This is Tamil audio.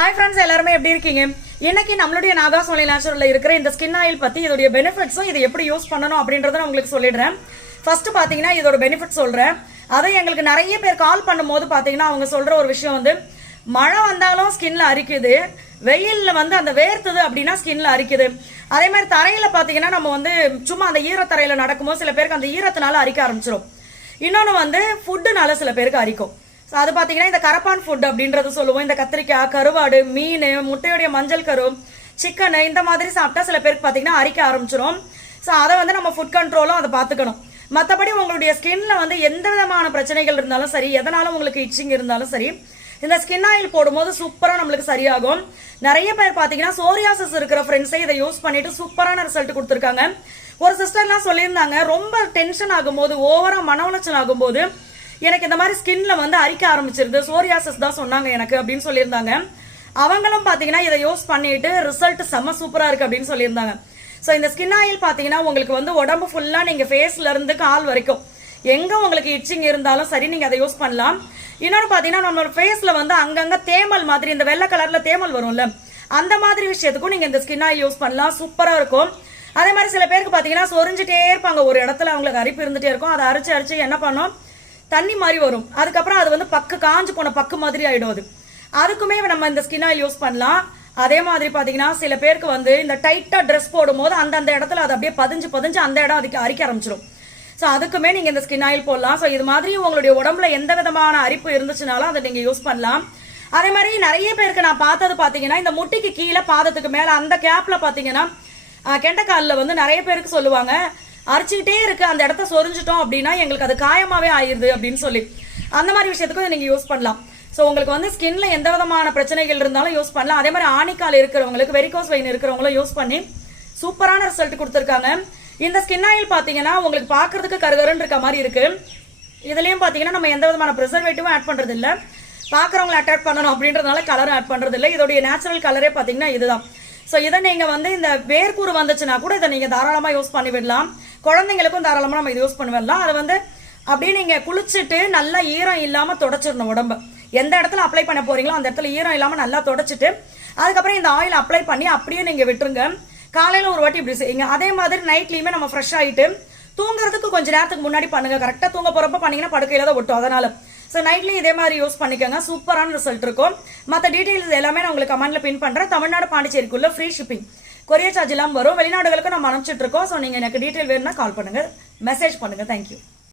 ஹாய் ஃப்ரெண்ட்ஸ், எல்லாருமே எப்படி இருக்கீங்க? இன்னைக்கு நம்மளுடைய நாகாஸ் ஒன்லி நேச்சுரல்ல இருக்கிற இந்த ஸ்கின் ஆயில் பத்தி இதோட பெனிஃபிட்ஸும் இதை எப்படி யூஸ் பண்ணணும் அப்படின்றத நான் உங்களுக்கு சொல்லிடுறேன். ஃபர்ஸ்ட் பாத்தீங்கன்னா இதோட பெனிஃபிட் சொல்றேன். அதை எங்களுக்கு நிறைய பேர் கால் பண்ணும்போது பாத்தீங்கன்னா அவங்க சொல்ற ஒரு விஷயம் வந்து, மழை வந்தாலும் ஸ்கின்ல அரிக்குது, வெயில்ல வந்து அந்த வேர்த்துது அப்படின்னா ஸ்கின்ல அரிக்குது. அதே மாதிரி தரையில பாத்தீங்கன்னா நம்ம வந்து சும்மா அந்த ஈரத்தரையில நடக்கும்போது சில பேருக்கு அந்த ஈரத்தினால அரிக்க ஆரம்பிச்சிடும். இன்னொன்று வந்து ஃபுட்டுனால சில பேருக்கு அரிக்கும். ஸோ அது பார்த்தீங்கன்னா இந்த கரப்பான் ஃபுட் அப்படின்றது சொல்லுவோம். இந்த கத்திரிக்காய், கருவாடு, மீன், முட்டையுடைய மஞ்சள் கரு, சிக்கன் இந்த மாதிரி சாப்பிட்டா சில பேருக்கு பார்த்தீங்கன்னா அரிக்க ஆரம்பிச்சிடும். ஸோ அதை வந்து நம்ம ஃபுட் கண்ட்ரோலும் அதை பார்த்துக்கணும். மற்றபடி உங்களுடைய ஸ்கின்ல வந்து எந்த விதமான பிரச்சனைகள் இருந்தாலும் சரி, எதனாலும் உங்களுக்கு இச்சிங் இருந்தாலும் சரி, இந்த ஸ்கின் ஆயில் போடும்போது சூப்பராக நம்மளுக்கு சரியாகும். நிறைய பேர் பார்த்தீங்கன்னா சோரியாசிஸ் இருக்கிற ஃப்ரெண்ட்ஸே இதை யூஸ் பண்ணிட்டு சூப்பரான ரிசல்ட் கொடுத்துருக்காங்க. ஒரு சிஸ்டர்லாம் சொல்லியிருந்தாங்க, ரொம்ப டென்ஷன் ஆகும்போது, ஓவரா மன உளைச்சல் ஆகும்போது எனக்கு இந்த மாதிரி ஸ்கின்ல வந்து அரிக்க ஆரம்பிச்சிருது, சோரியாசிஸ் தான் சொன்னாங்க எனக்கு அப்படின்னு சொல்லியிருந்தாங்க. அவங்களும் பாத்தீங்கன்னா இதை யூஸ் பண்ணிட்டு ரிசல்ட் செம்ம சூப்பரா இருக்கு அப்படின்னு சொல்லியிருந்தாங்க. ஸோ இந்த ஸ்கின் ஆயில் பாத்தீங்கன்னா உங்களுக்கு வந்து உடம்பு ஃபுல்லா நீங்க ஃபேஸ்ல இருந்து கால் வரைக்கும் எங்க உங்களுக்கு இச்சிங் இருந்தாலும் சரி நீங்க அதை யூஸ் பண்ணலாம். இன்னொன்று பாத்தீங்கன்னா நம்மளோட ஃபேஸ்ல வந்து அங்கங்க தேமல் மாதிரி இந்த வெள்ளை கலர்ல தேமல் வரும்ல, அந்த மாதிரி விஷயத்துக்கும் நீங்க இந்த ஸ்கின் ஆயில் யூஸ் பண்ணலாம், சூப்பரா இருக்கும். அதே மாதிரி சில பேருக்கு பாத்தீங்கன்னா சொரிஞ்சுட்டே இருப்பாங்க, ஒரு இடத்துல அவங்களுக்கு அரிப்பு இருந்துட்டே இருக்கும். அதை அரைச்சு என்ன பண்ணும், தண்ணி மாதிரி வரும். அதுக்கப்புறம் அது வந்து பக்கு காஞ்சு போன பக்கு மாதிரி ஆயிடும். அதுக்குமே நம்ம இந்த ஸ்கின் ஆயில் யூஸ் பண்ணலாம். அதே மாதிரி பாத்தீங்கன்னா சில பேருக்கு வந்து இந்த டைட்டா ட்ரெஸ் போடும்போது அந்த இடத்துல அது அப்படியே பதிஞ்சு அந்த இடம் அதுக்கு அரிக்க ஆரம்பிச்சிடும். ஸோ அதுக்குமே நீங்க இந்த ஸ்கின் ஆயில் போடலாம். ஸோ இது மாதிரி உங்களுடைய உடம்புல எந்த விதமான அரிப்பு இருந்துச்சுனாலும் அதை நீங்க யூஸ் பண்ணலாம். அதே மாதிரி நிறைய பேருக்கு நான் பார்த்தது பாத்தீங்கன்னா இந்த முட்டிக்கு கீழே பாதத்துக்கு மேல அந்த கேப்ல பாத்தீங்கன்னா கெண்டக்காலில் வந்து நிறைய பேருக்கு சொல்லுவாங்க, அரைச்சிக்கிட்டே இருக்கு, அந்த இடத்த சொரிஞ்சிட்டோம் அப்படின்னா எங்களுக்கு அது காயமாவே ஆயிருது அப்படின்னு சொல்லி, அந்த மாதிரி விஷயத்துக்கும் நீங்க யூஸ் பண்ணலாம். ஸோ உங்களுக்கு வந்து ஸ்கின்ல எந்த விதமான பிரச்சனைகள் இருந்தாலும் யூஸ் பண்ணலாம். அதே மாதிரி ஆணிக்கால் இருக்கிறவங்களுக்கு, வெரிகோஸ் வெயின் இருக்கிறவங்களும் யூஸ் பண்ணி சூப்பரான ரிசல்ட் கொடுத்துருக்காங்க. இந்த ஸ்கின் ஆயில் பாத்தீங்கன்னா உங்களுக்கு பாக்குறதுக்கு கருகருன்னு இருக்க மாதிரி இருக்கு. இதுலயும் பாத்தீங்கன்னா நம்ம எந்த விதமான ப்ரிசர்வேட்டிவும் ஆட் பண்றது இல்ல, பாக்குறவங்களை அட்ராக்ட் பண்ணணும் அப்படின்றதுனால கலரும் ஆட் பண்றது இல்லை. இதோடைய நேச்சுரல் கலரே பாத்தீங்கன்னா இதுதான். ஸோ இதை நீங்க வந்து இந்த வேர்க்கூறு வந்துச்சுன்னா கூட இதை நீங்க தாராளமா யூஸ் பண்ணி விடலாம். குழந்தைங்களுக்கும் தாராளமா நம்ம இதை யூஸ் பண்ணி விடலாம். அதை வந்து அப்படியே நீங்க குளிச்சுட்டு நல்லா ஈரம் இல்லாம தொடச்சிடணும் உடம்பு. எந்த இடத்துல அப்ளை பண்ண போறீங்களோ அந்த இடத்துல ஈரம் இல்லாம நல்லா தொடச்சிட்டு அதுக்கப்புறம் இந்த ஆயில் அப்ளை பண்ணி அப்படியே நீங்க விட்டுருங்க. காலையில ஒரு வாட்டி இப்படி செய்யுங்க. அதே மாதிரி நைட்லயுமே நம்ம ஃப்ரெஷ் ஆயிட்டு தூங்குறதுக்கு கொஞ்ச நேரத்துக்கு முன்னாடி பண்ணுங்க. கரெக்டா தூங்க போறப்ப பண்ணீங்கன்னா படுக்கையில தான் ஒட்டும். அதனால ஸோ நைட்லயும் இதே மாதிரி யூஸ் பண்ணிக்கோங்க, சூப்பரான ரிசல்ட் இருக்கும். மற்ற டீடைல்ஸ் எல்லாமே நான் உங்களுக்கு கமெண்ட்ல பின் பண்றேன். தமிழ்நாடு பாண்டிச்சேரிக்குள்ள ஃப்ரீ ஷிப்பிங், கொரியர் சார்ஜ் எல்லாம் வரும். வெளிநாடுகளுக்கு நம்ம அனுப்பிச்சிட்டு இருக்கோம். ஸோ நீங்க எனக்கு டீடைல் வேணும்னா கால் பண்ணுங்க, மெசேஜ் பண்ணுங்க. தேங்க்யூ.